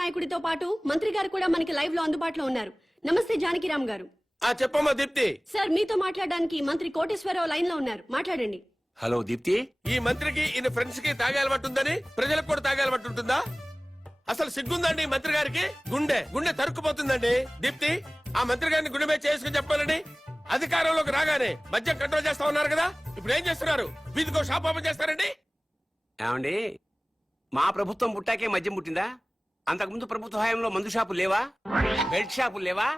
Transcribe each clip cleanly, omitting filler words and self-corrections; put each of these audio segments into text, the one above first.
నాయకుడితో పాటు మంత్రి గారు కూడా మనకి లైవ్ లో అందుబాటులో ఉన్నారు. నమస్తే జానకిరామ్ గారు. చెప్పమ్మా దీప్తి. సార్ మీతో మాట్లాడడానికి మంత్రి కోటేశ్వరరావు లైన్ లో ఉన్నారు, మాట్లాడండి. హలో దీప్తి. ఈ మంత్రికి ఈయన ఫ్రెండ్స్ కి తాగే అలవాటు ఉందని ప్రజలకు కూడా తాగే అలవాటు ఉంటుందా? అసలు సిగ్గుందండి మంత్రి గారికి? గుండె గుండె తరుక్కుపోతుందండి. దీప్తి, ఆ మంత్రి గారిని గుండె మీద చేసుకుని చెప్పాలని అధికారంలోకి రాగానే మద్యం కంట్రోల్ చేస్తా ఉన్నారు కదా, ఇప్పుడు ఏం చేస్తున్నారు? వీధికో షాప్ ఓపెన్ చేస్తారండి? ఏమండి, మా ప్రభుత్వం పుట్టాకే మద్యం పుట్టిందా? అంతకుముందు ప్రభుత్వ హయాంలో మందు షాపులు లేవా? బెల్ట్ షాపులు లేవా?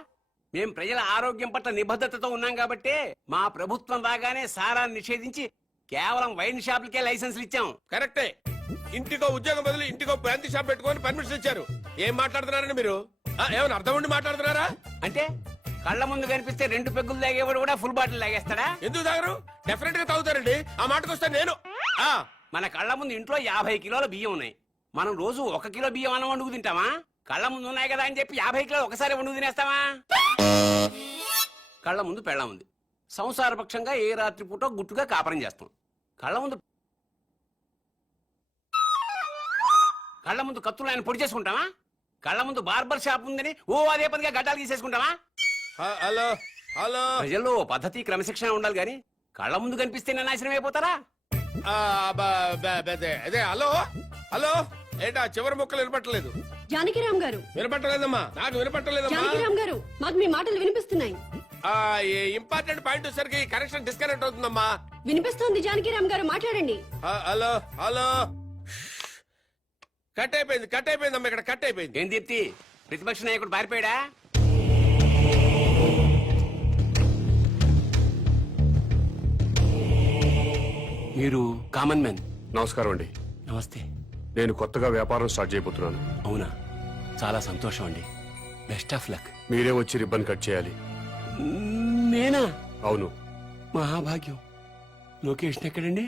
మేం ప్రజల ఆరోగ్యం పట్ల నిబద్ధతతో ఉన్నాం కాబట్టి మా ప్రభుత్వం రాగానే సారాన్ని నిషేధించి కేవలం వైన్ షాపులకే లైసెన్సులు ఇచ్చాం. కరెక్టే. ఇంటికో ఉద్యోగం బదులు ఇంటికో బ్రాంతి షాప్ పెట్టుకొని పర్మిషన్ ఇచ్చారు. ఏం మాట్లాడుతున్నారండి మీరు? ఏమైనా అర్థం ఉండి మాట్లాడుతున్నారా? అంటే కళ్ళ ముందు కనిపిస్తే 2 పెగ్గులు తాగేవాడు కూడా ఫుల్ బాటిల్ తాగేస్తాడా? ఎందుకు తాగరు? డెఫినెట్ గా తాగుతారండి. ఆ మాటకు వస్తే నేను మన కళ్ళ ముందు ఇంట్లో 50 కిలోల బియ్యం ఉన్నాయి. మనం రోజు 1 కిలో బియ్యం అన్నం వండుకు తింటామా? కళ్ళ ముందు ఉన్నాయి కదా అని చెప్పి 50 కిలోలు ఒకసారి వండుకు తినేస్తావా? కళ్ళ ముందు పెళ్ళం ఉంది. సంసారపక్షంగా ఏ రాత్రి పూట గుట్టుగా కాపురం చేస్తాం. కళ్ళ ముందు కత్తులు ఆయన పొడి చేసుకుంటామా? కళ్ళ ముందు బార్బర్ షాప్ ఉందని అదే పదిగా గడ్డాలు తీసేసుకుంటామా? హలో హలో, ప్రజల్లో పద్ధతి క్రమశిక్షణ ఉండాలి గాని కళ్ళ ముందు కనిపిస్తేనే నాశనం అయిపోతారా? అదే హలో హలో, ఏంటా చివరి ముక్కలు వినపట్టలేదు? జానకిరామ్ గారు. వినపట్టలేదమ్మా, నాకు వినపట్టలేదమ్మా. జానకిరామ్ గారు, మాకు మీ మాటలు వినిపిస్తున్నాయి. ఇంపార్టెంట్ పాయింట్ వచ్చేసరికి కనెక్షన్ డిస్కనెక్ట్ అవుతుందమ్మా. వినిపిస్తోంది జానకిరామ్ గారు, మాట్లాడండి. హలో హలో, కట్ అయిపోయిందమ్మా, ఇక్కడ కట్ అయిపోయింది. ఏం దీప్తి, ప్రతిపక్ష నాయకుడు పారిపోయాడా? మీరు కామన్ మ్యాన్. నమస్కారం అండి. నమస్తే. నేను కొత్తగా వ్యాపారం స్టార్ట్ చేయబోతున్నాను. అవునా, చాలా సంతోషం అండి. Best of luck. మీరే వచ్చి రిబ్బన్ కట్ చేయాలి. నేనా? అవును. మహాభాగ్యం. లొకేషన్ ఎక్కడండి?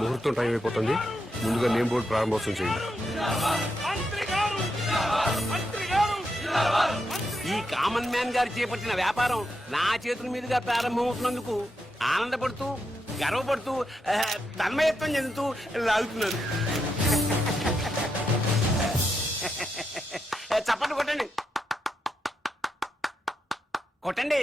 ముహూర్తం టైం అయిపోతుంది. ముందుగా నేమ్ బోర్డు ప్రారంభోత్సవం చేయండి. ఈ కామన్ మ్యాన్ గారు చేపట్టిన వ్యాపారం నా చేతుల మీదుగా ప్రారంభమవుతున్నందుకు ఆనందపడుతూ గర్వపడుతూ తన్మయత్వం చెందుతూ లాగుతున్నాను. చప్పట్లు కొట్టండి, కొట్టండి.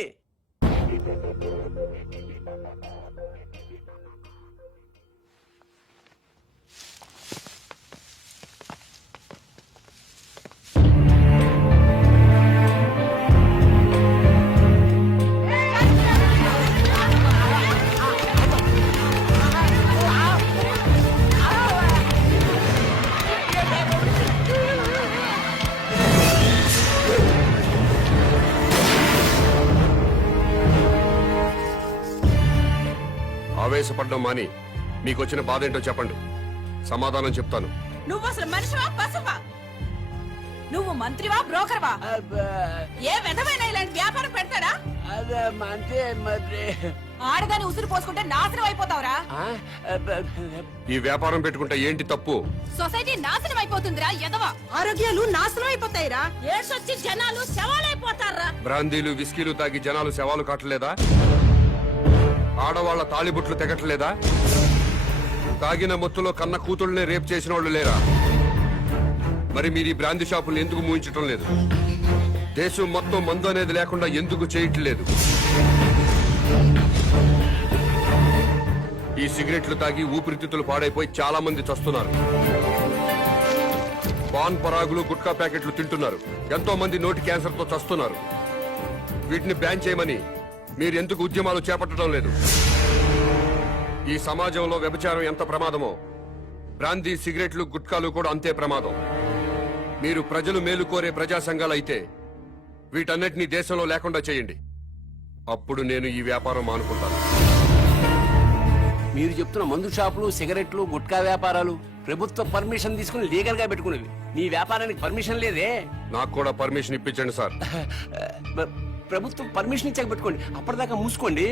ఆవేశపడ్డం మాని మీకు వచ్చిన బాధ ఏంటో చెప్పండి, సమాధానం చెప్తాను. నువ్వు అసలు మనిషివా పశువా? నువ్వు మంత్రివా బ్రోకర్వా? ఏ విధమైన ఇలాంటి వ్యాపారం పెడతాడా? ఆడదాన్ని ఉసురు పోసుకుంటే నాశనం అయిపోతావురా. ఈ వ్యాపారం పెట్టుకుంటే ఏంటి తప్పు? సొసైటీ నాశనం అయిపోతుందిరా ఎదవా. ఆరోగ్యాలు నాశనం అయిపోతాయిరా. ఏడ్సొచ్చి జనాలు శవాలైపోతారా. బ్రాందీలు విస్కీలు తాగి జనాలు శవాలు కాటలేదా? ఆడవాళ్ల తాళిబుట్లు తెగట్లేదా? తాగిన మొత్తులో కన్న కూతుళ్ళనే రేప్ చేసిన వాళ్ళు లేరా? మరి మీరు ఈ బ్రాందీ షాపులు ఎందుకు మూయించటం లేదు? దేశం మొత్తం మందు అనేది లేకుండా ఎందుకు చేయట్లేదు? ఈ సిగరెట్లు తాగి ఊపిరితిత్తులు పాడైపోయి చాలా మంది చస్తున్నారు. పాన్ పరాగులు గుట్కా ప్యాకెట్లు తింటున్నారు. ఎంతో మంది నోటి క్యాన్సర్ తో చస్తున్నారు. వీటిని బ్యాన్ చేయమని మీరు ఎందుకు ఉద్యమాలు చేపట్టడం లేదు? ఈ సమాజంలో వ్యభిచారం ఎంత ప్రమాదమో బ్రాందీ సిగరెట్లు గుట్కాలు కూడా అంతే ప్రమాదం. మీరు ప్రజలు మేలు కోరే ప్రజా సంఘాలైతే వీటన్నిటినీ దేశంలో లేకుండా చేయండి. అప్పుడు నేను ఈ వ్యాపారం మానుకుంటాను. మీరు చెప్తున్న మందు షాపులు, సిగరెట్లు, గుట్కా వ్యాపారాలు ప్రభుత్వ పర్మిషన్ తీసుకుని లీగల్ గా పెట్టుకునేవి. మీ వ్యాపారానికి పర్మిషన్ లేదే. నాకు కూడా పర్మిషన్ ఇప్పించండి సార్. ప్రభుత్వం పర్మిషన్ ఇచ్చాక పెట్టుకోండి, అప్పటిదాకా మూసుకోండి.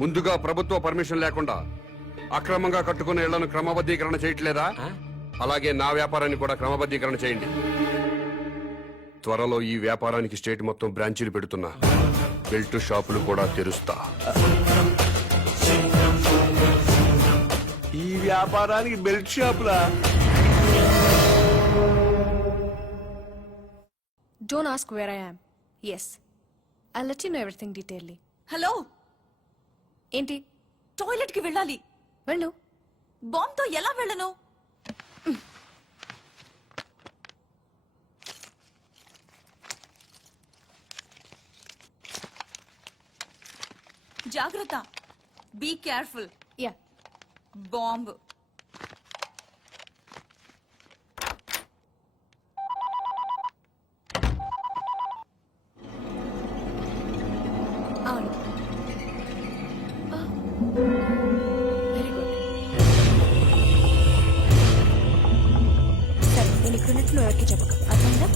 ముందుగా ప్రభుత్వ పర్మిషన్ లేకుండా అక్రమంగా కట్టుకున్న ఇళ్లను క్రమబద్ధీకరణ చేయట్లేదా? అలాగే నా వ్యాపారాన్ని కూడా క్రమబద్ధీకరణ చేయండి. త్వరలో ఈ వ్యాపారానికి స్టేట్ మొత్తం బ్రాంచీలు పెడుతున్నా. బెల్ట్ షాపులు కూడా తెరుస్తా. ఈ వ్యాపారానికి belt షాపులా? Don't ask where I am. Yes. I'll let you know everything detailedly. Hello, ఏంటి? టాయిలెట్ కి వెళ్ళాలి. వెళ్ళు. బాంబ్ తో ఎలా వెళ్ళను? జాగ్రత్త. Be careful. Yeah. బాంబ్. అవును. Very good. సరే, నేను ఇక్కడ ఉన్నట్టు నువ్వు ఎవరికి చెప్పకు. అర్థమైందా?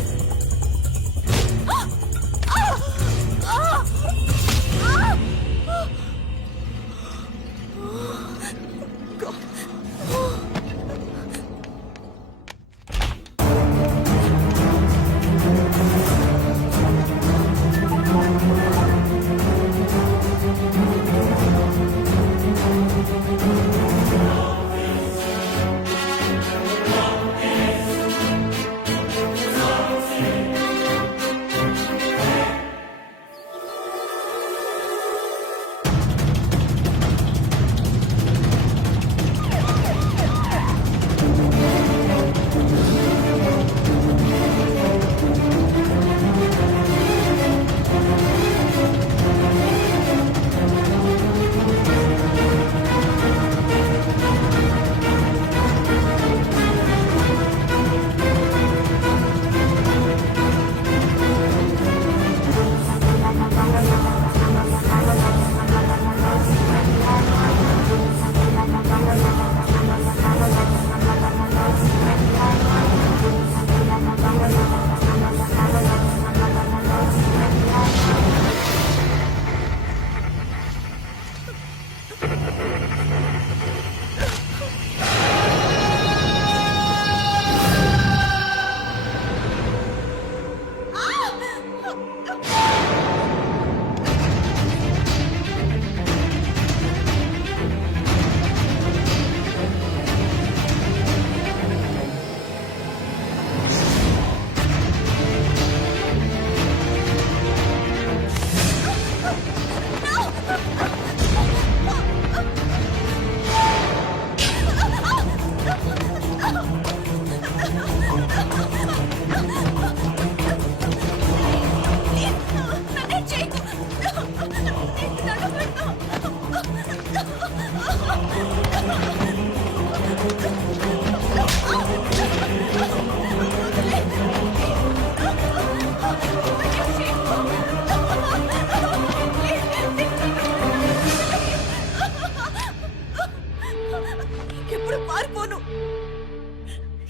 ఎప్పుడు పారిపోను.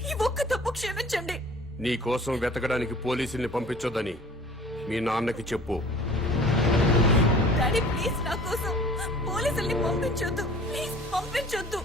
ఈ ఒక్క తప్పు క్షమించండి. నీ కోసం వెతకడానికి పోలీసుల్ని పంపించొద్దని మీ నాన్నకి చెప్పు. డాడీ ప్లీజ్, నా కోసం పోలీసుల్ని పంపించొద్దు. ప్లీజ్ పంపించొద్దు.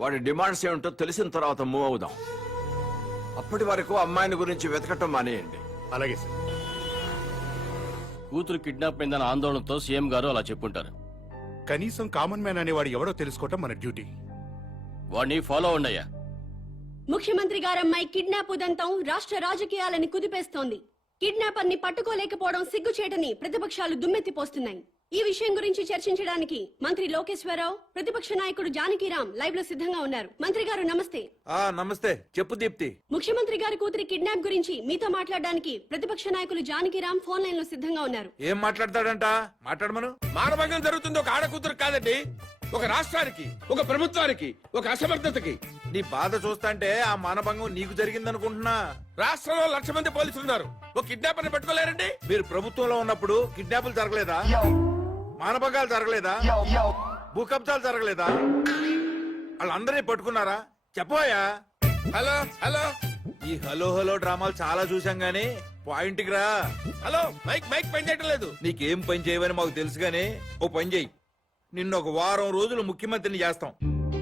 వాడి డిమాండ్స్ ఏమిటో తెలిసిన తర్వాత మూవ్ అవుదాం. అప్పటి వరకు అమ్మాయిని గురించి వెతకటం మానేయండి. అలాగే సార్. కూతురు కిడ్నాప్ అయిందన్న ఆందోళనతో సీఎం గారు అలా చెప్పుంటారు. కనీసం కామన్ మ్యాన్ అనేవాడు ఎవడో తెలుసుకోవటం మన డ్యూటీ. వాడిని ఫాలో ఉండయ్యా. ముఖ్యమంత్రి గారమ్మాయి కిడ్నాప్ ఉదంతం రాష్ట్ర రాజకీయాలని కుదిపేస్తోంది. కిడ్నాపర్ ని పట్టుకోలేకపోవడం సిగ్గుచేటని ప్రతిపక్షాలు దుమ్మెత్తిపోస్తున్నాయి. ఈ విషయం గురించి చర్చించడానికి మంత్రి లోకేశ్వరరావు ప్రతిపక్ష నాయకుడు జానకిరామ్ లైవ్ లో సిద్ధంగా ఉన్నారు. మంత్రి గారు నమస్తే. నమస్తే. చెప్పు దీప్తి. ముఖ్యమంత్రి గారి కూతురి కిడ్నాప్ గురించి మీతో మాట్లాడడానికి ప్రతిపక్ష నాయకులు జానకిరామ్ ఫోన్ లైన్ లో సిద్ధంగా ఉన్నారు. ఏం మాట్లాడతాడంట? మాట్లాడమను. మానభంగం జరుగుతుంది ఒక ఆడకూతురు కాదండి, ఒక రాష్ట్రానికి, ఒక ప్రభుత్వానికి, ఒక అసమర్థతకి. నీ బాధ చూస్తాంటే ఆ మానభంగం నీకు జరిగిందనుకుంటున్నా. రాష్ట్రంలో 1,00,000 మంది పోలీసులు ఉన్నారు, ఒక కిడ్నాపర్ని పట్టుకోలేరండి. మీరు ప్రభుత్వంలో ఉన్నప్పుడు కిడ్నాపులు జరగలేదా? మానభంగాలు జరగలేదా? భూ కబ్జాలు జరగలేదా? వాళ్ళందరినీ పట్టుకున్నారా? చెప్పోయా. హలో హలో ఈ హలో హలో డ్రామాలు చాలా చూసాం గానీ పాయింట్ కి రా. హలో, మైక్ మైక్ పని చేయటం లేదు. నీకేం పని చేయవని మాకు తెలుసు గానీ ఓ పని చెయ్యి. నిన్ను ఒక వారం రోజులు ముఖ్యమంత్రిని చేస్తాం.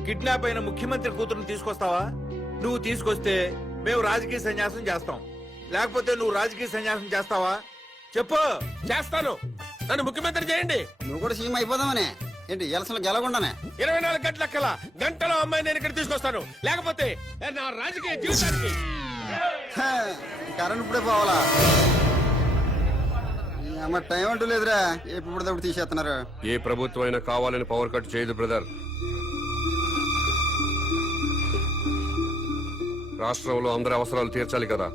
కిడ్నాప్ అయిన ముఖ్యమంత్రి కూతురుని తీసుకొస్తావా? నువ్వు తీసుకొస్తే మేము రాజకీయ సన్యాసం చేస్తాం, లేకపోతే నువ్వు రాజకీయ సన్యాసం చేస్తావా? చెప్పు. చేస్తాను, నన్ను ముఖ్యమంత్రి చేయండి. నువ్వు కూడా సీఎం అయిపోదామనే ఏంటి? ఎలసలు గెలకుండానే 24 గంటల కల్లా గంటలో అమ్మాయి నేను ఇక్కడ తీసుకొస్తాను, లేకపోతే నా రాజకీయ జీవితానికి. కరెంట్ ఇప్పుడే పోవాలా? అమ్మ టైం అంటూ లేదురా, ఎప్పుడు తీసేస్తున్నారు. ఏ ప్రభుత్వం అయినా కావాలని పవర్ కట్ చేయదు బ్రదర్. రాష్ట్రంలో అందరి అవసరాలు తీర్చాలి కదా.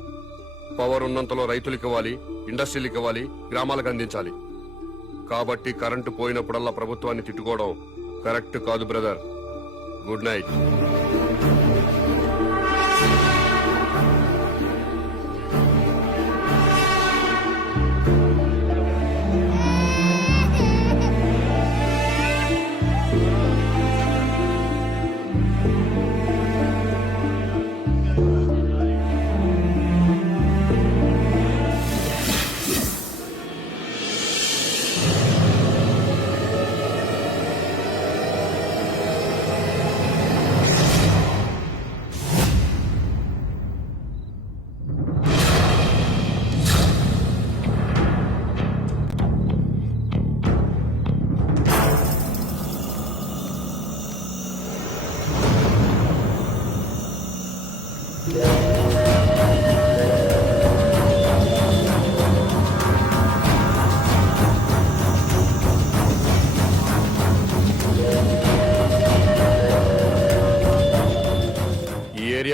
పవర్ ఉన్నంతలో రైతులకు ఇవ్వాలి, ఇండస్ట్రీలకు ఇవ్వాలి, గ్రామాలకు అందించాలి. కాబట్టి కరెంటు పోయినప్పుడల్లా ప్రభుత్వాన్ని తిట్టుకోవడం కరెక్ట్ కాదు బ్రదర్. Good night.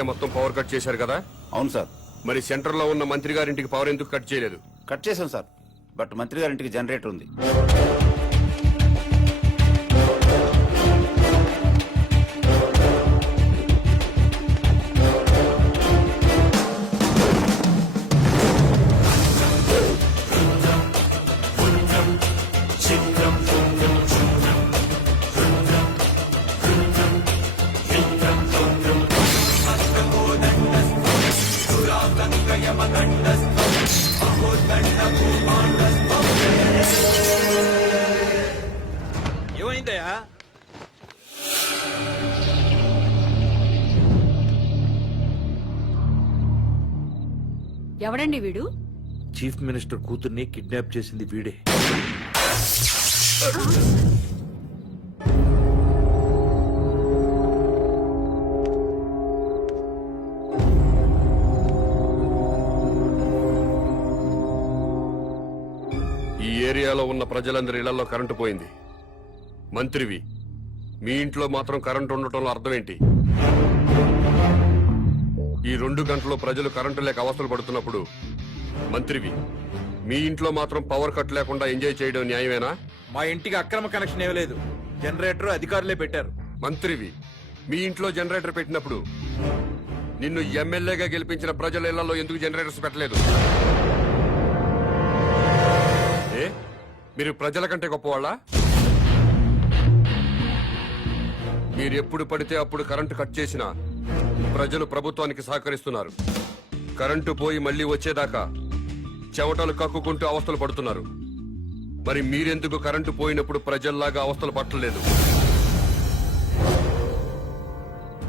మొత్తం పవర్ కట్ చేశారు కదా? అవును సార్. మరి సెంటర్ లో ఉన్న మంత్రి గారింటికి పవర్ ఎందుకు కట్ చేయలేదు? కట్ చేశాం సార్, బట్ మంత్రి గారింటికి జనరేటర్ ఉంది. ఏమైందయ్యా? ఎవడండి వీడు? చీఫ్ మినిస్టర్ కూతుర్ని కిడ్నాప్ చేసింది వీడే. ఈ ఏరియాలో ఉన్న ప్రజలందరి ఇళ్లలో కరెంటు పోయింది. మంత్రివి, మీ ఇంట్లో మాత్రం కరెంటు ఉండటంలో అర్థం ఏంటి? ఈ 2 గంటలు ప్రజలు కరెంటు లేక అవస్థలు పడుతున్నప్పుడు మంత్రివి, మీ ఇంట్లో మాత్రం పవర్ కట్ లేకుండా ఎంజాయ్ చేయడం న్యాయమేనా? మా ఇంటికి అక్రమ కనెక్షన్ ఇవ్వలేదు, జనరేటర్ అధికారులే పెట్టారు. మంత్రివి, మీ ఇంట్లో జనరేటర్ పెట్టినప్పుడు నిన్ను ఎమ్మెల్యేగా గెలిపించిన ప్రజల ఇళ్లలో ఎందుకు జనరేటర్స్ పెట్టలేదు? ఏ, మీరు ప్రజల కంటే గొప్పవాళ్ళా? మీరు ఎప్పుడు పడితే అప్పుడు కరెంటు కట్ చేసినా ప్రజలు ప్రభుత్వానికి సహకరిస్తున్నారు. కరెంటు పోయి మళ్లీ వచ్చేదాకా చెవటలు కక్కుకుంటూ అవస్థలు పడుతున్నారు. మరి మీరెందుకు కరెంటు పోయినప్పుడు ప్రజల్లాగా అవస్థలు పట్టలేదు?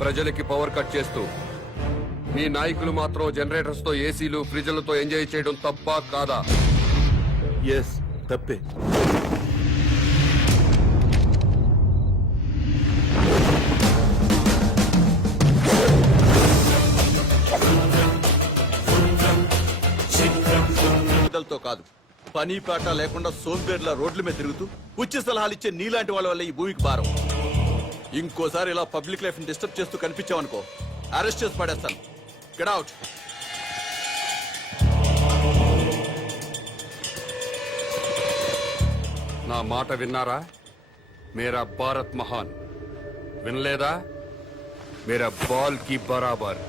ప్రజలకి పవర్ కట్ చేస్తూ మీ నాయకులు మాత్రం జనరేటర్స్ తో, ఏసీలు, ఫ్రిడ్జ్లతో ఎంజాయ్ చేయడం తప్పా కాదా? ఎస్, తప్పే. తో కాదు, పని పాట లేకుండా సోంబేర్ల రోడ్ల మీద తిరుగుతూ ఉచిత సలహాలు ఇచ్చే నీలాంటి వాళ్ళ వల్ల ఈ భూమికి భారం. ఇంకోసారి ఇలా పబ్లిక్ లైఫ్ ని డిస్టర్బ్ చేస్తూ కనిపించావనుకో అరెస్ట్ చేసి పడేస్తాను. Get out. నా మాట విన్నారా? మేరా భారత్ మహాన్. వినలేదా? మేరా బాల్ కి బరాబర్.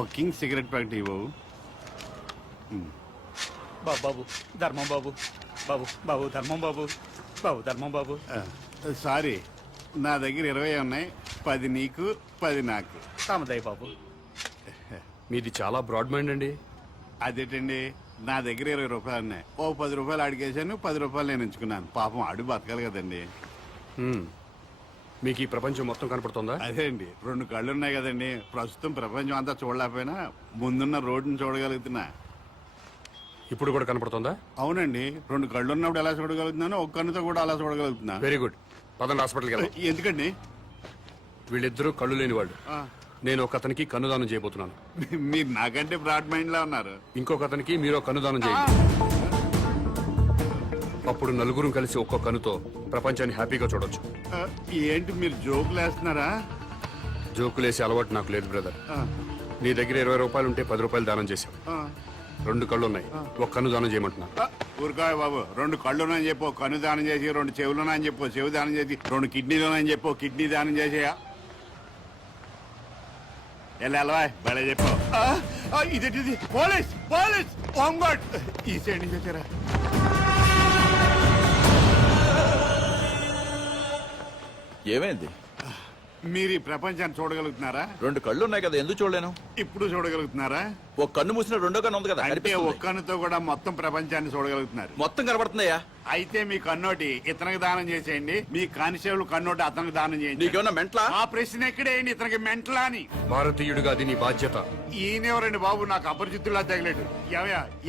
ఒక కింగ్ సిగరెట్ ప్యాకెట్ ఇవ్వవు. బాబు ధర్మం బాబు, బాబు బాబు ధర్మం బాబు, బాబు ధర్మం బాబు. సారీ, నా దగ్గర 20 ఉన్నాయి. 10 నీకు, 10 నాకు. తామదయ్య బాబు. మీది చాలా బ్రాడ్ మైండ్ అండి. అదేంటండి, నా దగ్గర 20 రూపాయలు ఉన్నాయి. ఓ 10 రూపాయలు అడిగేశాను, 10 రూపాయలు నేను ఉంచుకున్నాను. పాపం అడు బతకాలి కదండి. మీకు ఈ ప్రపంచం మొత్తం కనపడుతుందా? అదే అండి, 2 కళ్ళు ఉన్నాయి కదండి. ప్రస్తుతం ప్రపంచం అంతా చూడలేకపోయినా ముందున్న రోడ్డుని చూడగలుగుతున్నా. ఇప్పుడు కూడా కనపడుతుందా? అవునండి, 2 కళ్ళు ఉన్నప్పుడు ఎలా చూడగలుగుతున్నానో ఒక కన్నుతో కూడా అలా చూడగలుగుతున్నా. Very good. పదండి హాస్పిటల్కి వెళ్దాం. ఎందుకండి? వీళ్ళిద్దరూ కళ్ళు లేని వాళ్ళు. ఆ, నేను ఒక అతనికి కన్నుదానం చేయబోతున్నాను. మీరు నాకంటే బ్రాడ్ మైండ్ లా ఉన్నారు. ఇంకొక అతనికి మీరు కన్నుదానం చేయండి. అప్పుడు నలుగురు కలిసి ఒక్కో కన్నుతో ప్రపంచాన్ని హ్యాపీగా చూడొచ్చు. ఆ, ఏంటి మీరు జోకులు వేస్తున్నారా? జోకులేసే అలవాటు నాకు లేదు బ్రదర్. ఆ, నీ దగ్గర 20 రూపాయలు ఉంటే 10 రూపాయలు దానం చేశావు. ఆ. 2 కళ్ళు ఉన్నాయి, ఒక కన్ను దానం చేయమంటున్నా. ఊరుకోయ్ బాబు, 2 కళ్ళునని చెప్పు కన్ను దానం చేసి, 2 చెవులునని చెప్పు చెవు దానం చేసి, 2 కిడ్నీలోనని చెప్పు కిడ్నీ దానం చేసేయా. ఎలా బలే చెప్పు. ఇదేంటిది? పోలీస్ పోలీస్ హోంగార్డ్ ఈ సైడ్ నుంచి వచ్చారా? ఏమైంది? మీరు ఈ ప్రపంచాన్ని చూడగలుగుతున్నారా? 2 కళ్ళు ఉన్నాయి కదా, ఎందుకు చూడలేను? ఇప్పుడు చూడగలుగుతున్నారా? ఒక కన్ను మూసిన రెండో కన్ను ఉంది కదా, అంటే కనిపిస్తుంది. ఒక్క కన్నుతో కూడా మొత్తం ప్రపంచాన్ని చూడగలుగుతున్నారు. మొత్తం కనబడుతుందయ్యా. అయితే మీ కన్నోటి ఇతనికి దానం చేసేయండి, మీ కానిస్టేబుల్ కన్నోటి అతనికి దానం చేయండి. నీకేమన్నా మెంట్లా? ఆ ప్రశ్న ఎక్కడేయండి, ఇతనికి మెంటలా అని. భారతీయుడిగా అది నీ బాధ్యత. ఈయనెవరండి బాబు, నాకు అపరిచితుల్లా తగిలేడు.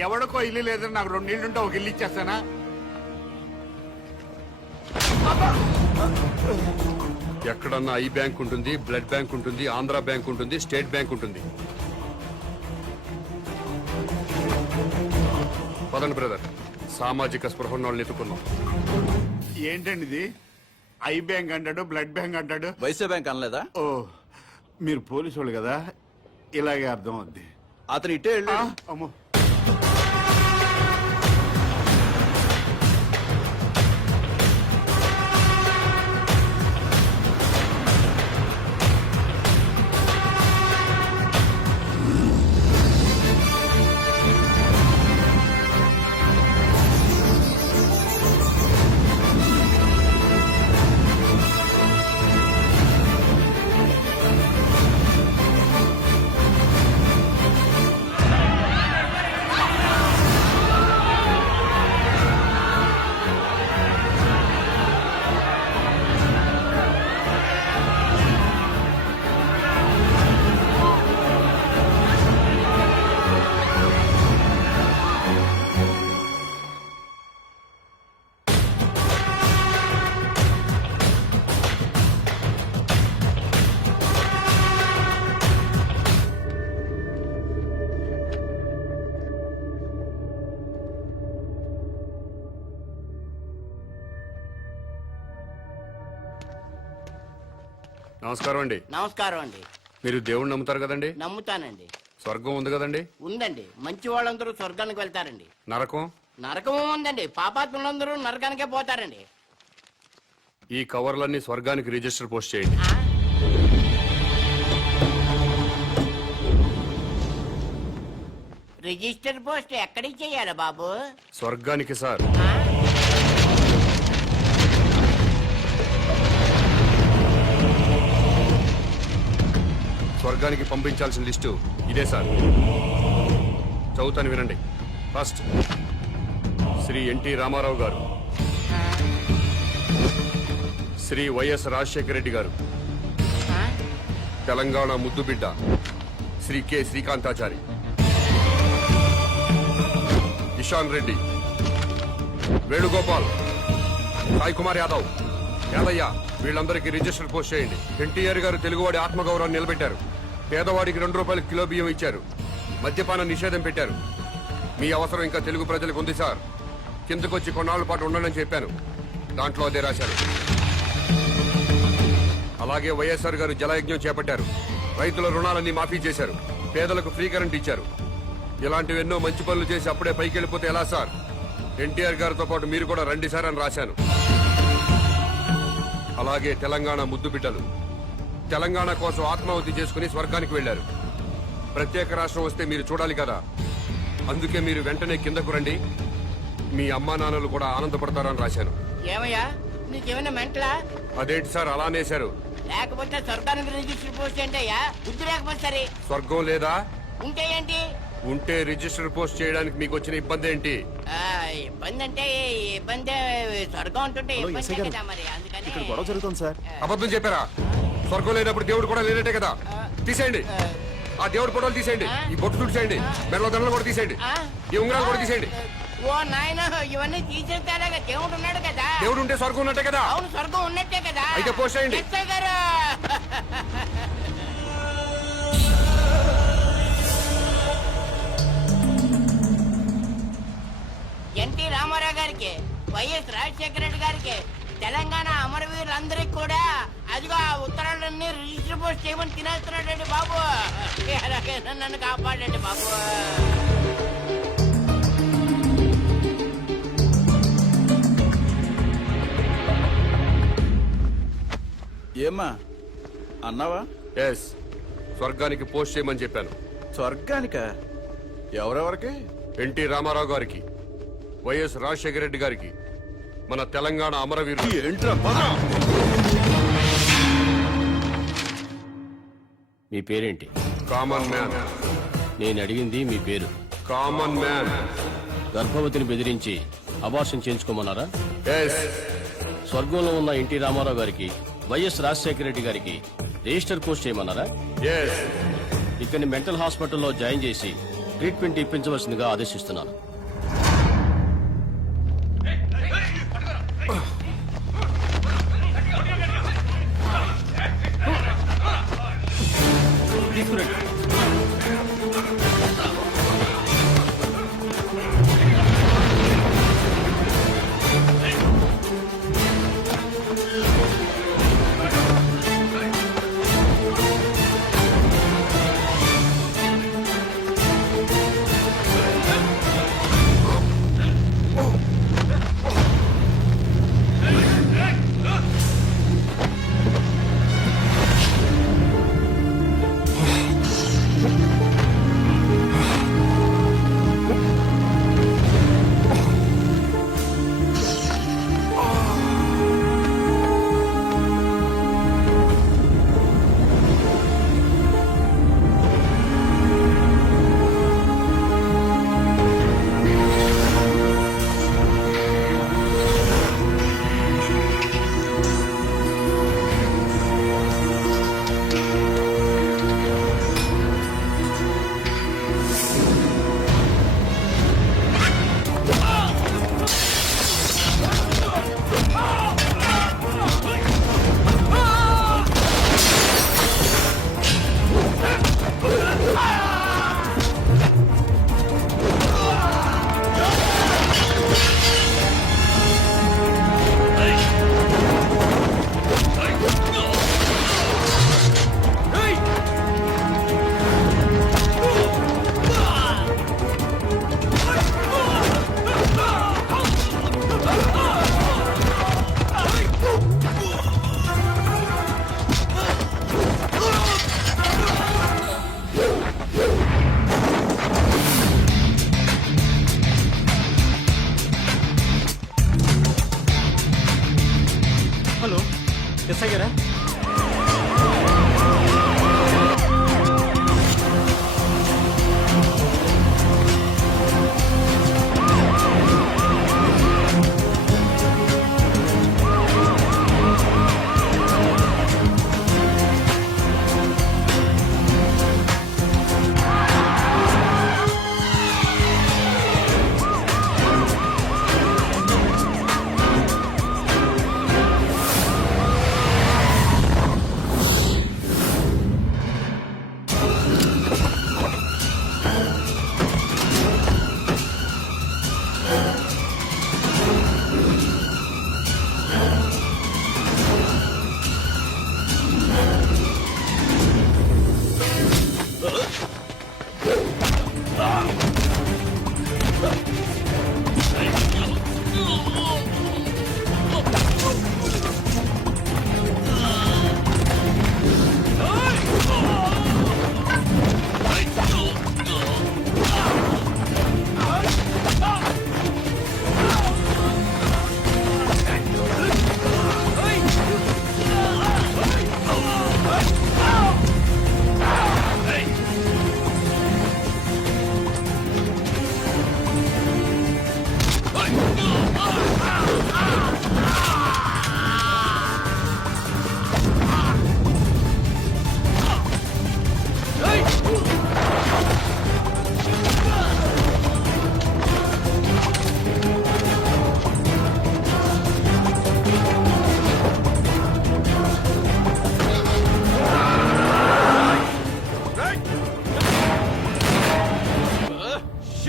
ఎవడికో ఇల్లు లేదని నాకు 2 ఇల్లుంటే ఒక ఇల్లు ఇచ్చేస్తానా? ఎక్కడన్నా ఐ బ్యాంక్ ఉంటుంది, బ్లడ్ బ్యాంక్ ఉంటుంది, ఆంధ్ర బ్యాంక్ ఉంటుంది, స్టేట్ బ్యాంక్ ఉంటుంది. పదండి బ్రదర్, సామాజిక స్పృహ వాళ్ళని ఎత్తుకున్నాం. ఏంటండి ఇది? ఐ బ్యాంక్ అంటాడు, బ్లడ్ బ్యాంక్ అంటాడు. వైసే బ్యాంక్ అనలేదా? ఓ, మీరు పోలీసు వాళ్ళు కదా, ఇలాగే అర్థం అవుద్ది. అతను ఇట్టే వెళ్ళి అమ్మో, నమస్కారం అండి. నమస్కారం అండి. మీరు దేవుణ్ణి నమ్ముతారు కదండి? నమ్ముతానండి. స్వర్గం ఉంది కదండి? ఉందండి. మంచి వాళ్ళందరూ స్వర్గానికి వెళ్తారండి. నరకం? నరకం ఉందండి. పాపాత్ములందరూ నరకానికే పోతారండి. ఈ కవర్లన్నీ స్వర్గానికి రిజిస్టర్ పోస్ట్ చేయండి. రిజిస్టర్ పోస్ట్ ఎక్కడికి చెయ్యాలి బాబు? స్వర్గానికి సార్. స్వర్గానికి పంపించాల్సిన లిస్టు ఇదే సార్. చదువుతాను వినండి. ఫస్ట్ శ్రీ ఎన్టీ రామారావు గారు, శ్రీ వైఎస్ రాజశేఖర రెడ్డి గారు, తెలంగాణ ముద్దుబిడ్డ శ్రీ కె శ్రీకాంతాచారి, ఇషాన్ రెడ్డి, వేణుగోపాల్, సాయి కుమార్ యాదవ్, యాదయ్య వీళ్ళందరికీ రిజిస్టర్ పోస్ట్ చేయండి. ఎన్టీఆర్ గారు తెలుగువాడి ఆత్మగౌరవాన్ని నిలబెట్టారు. పేదవాడికి 2 రూపాయలు కిలో బియ్యం ఇచ్చారు. మద్యపాన నిషేధం పెట్టారు. మీ అవసరం ఇంకా తెలుగు ప్రజలకు ఉంది సార్. కిందకొచ్చి కొన్నాళ్ల పాటు ఉండనని చెప్పాను. దాంట్లో అదే రాశారు. అలాగే వైఎస్ఆర్ గారు జలయజ్ఞం చేపట్టారు. రైతుల రుణాలన్నీ మాఫీ చేశారు. పేదలకు ఫ్రీ కరెంట్ ఇచ్చారు. ఇలాంటివెన్నో మంచి పనులు చేసి అప్పుడే పైకి వెళ్ళిపోతే ఎలా సార్? ఎన్టీఆర్ గారితో పాటు మీరు కూడా రండి సార్ అని రాశాను. అలాగే తెలంగాణ ముద్దు బిడ్డలు తెలంగాణ కోసం ఆత్మాహుతి చేసుకుని స్వర్గానికి వెళ్లారు. ప్రత్యేక రాష్ట్రం వస్తే మీరు చూడాలి కదా, అందుకే మీరు వెంటనే కిందకు రండి. మీ అమ్మా నాన్నలు కూడా ఆనందపడతారని రాశాను. ఏమయ్యా నీకేమైనా మెంటలా? అదేంటి సార్ అలానేశారు? లేకపోతే స్వర్గానికి రిజిస్టర్ పోస్ట్ ఏంటయ్యా? బుద్ధి లేకపోతే సరే. స్వర్గం లేదా? ఉంటే ఏంటి? ఉంటే రిజిస్టర్ పోస్ట్ చేయడానికి మీకు వచ్చిన ఇబ్బంది ఏంటి? ఇబ్బంది అంటే ఇబ్బంది, స్వర్గం ఉంటుంటే ఇబ్బంది కదా మరి. అందుకని గొడవ జరుగుతుంది సార్. అబద్ధం చెప్పారా? స్వర్గం లేనప్పుడు దేవుడు కూడా లేనట్టే కదా. తీసేయండి ఆ దేవుడు ఫోటోలు, తీసేయండి ఈ బొట్టు తుడిచేయండి, మెడలో దండలు కూడా తీసేయండి, ఈ ఉంగరాలు కూడా తీసేయండి. ఓ నాయన, ఇవన్నీ తీసేస్తారా? దేవుడు ఉన్నాడు కదా. దేవుడు ఉంటే స్వర్గం ఉన్నట్టే కదా. అవును, స్వర్గం ఉన్నట్టే కదా. అయితే పోస్ట్ చేయండి. ఎస్ఐ గారు, ఎన్టీ రామారావు గారికి, వైఎస్ రాజశేఖర రెడ్డి గారికి, తెలంగాణ అమరవీరులందరికీ కూడా అదిగో ఆ ఉత్తరాలన్నీ రిజిస్టర్ పోస్ట్ చేయమని తినేస్తున్నాడండి బాబు. అలాగే నన్ను కాపాడండి బాబు. ఏమ్మా అన్నావా? ఎస్, స్వర్గానికి పోస్ట్ చేయమని చెప్పాను. స్వర్గానిక? ఎవరెవరికి? ఎన్టీ రామారావు గారికి, వైఎస్ రాజశేఖర రెడ్డి గారికి, మన తెలంగాణ అమరవీరులు. ఏంట్రా? మీ పేరేంటి? Common man. నేను అడిగింది మీ పేరు. Common man. గర్భవతిని బెదిరించి అబార్షన్ చేయించుకోమన్నారా? ఎస్. స్వర్గంలో ఉన్న ఎన్టీ రామారావు గారికి, వైఎస్ రాజశేఖర రెడ్డి గారికి రిజిస్టర్ పోస్ట్ చేయమన్నారా? ఎస్. ఇక్కడిని మెంటల్ హాస్పిటల్లో జాయిన్ చేసి ట్రీట్మెంట్ ఇప్పించవలసిందిగా ఆదేశిస్తున్నాను. హలో, ఎస్ఐ గారా?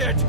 షిట్